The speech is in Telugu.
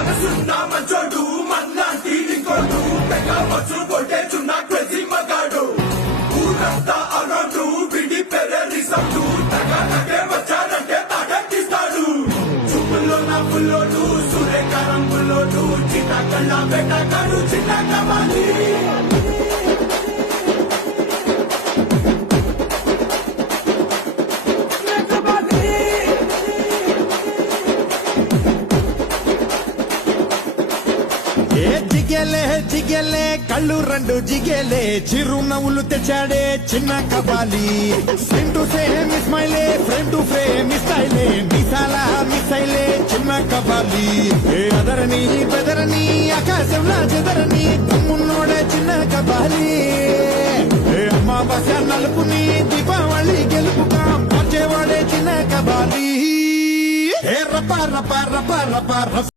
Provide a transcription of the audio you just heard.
మనసున్న మంచోడు మన్నాంటి ఇంకోడు తెగ మచ్చు కొట్టేచున్న క్రేజీ మగాడు ఊరంతా అరౌండు విడి పెరరి సౌండు తెగ నగే వచ్చాడంటే తాడెక్కిస్తాడు చూపుల్లో నా పుల్లోడు సూర్యకారం పుల్లోడు చిన్న కళ్ళ పెట్టగాడు చిన్న కమాలి జిగేలే జిగేలే కళ్ళు రెండు జిగేలే చిరునవ్వులు తెచ్చాడే చిన్న కబాలి సేమ్ టు సేమ్ ఇస్మైలే ఫ్రేమ్ టు ఫ్రేమ్ ఇస్టైలే మిసాలా మిసైలే చిన్న కబాలి అదరని బెదరని ఆకాశంలా చెదరని తమ్మున్నోడే చిన్న కబాలి అమావాస్య నలుపుని దీపావళి గెలుపుగా మార్చేవాడే చిన్న కబాలి రప రప రప రప రప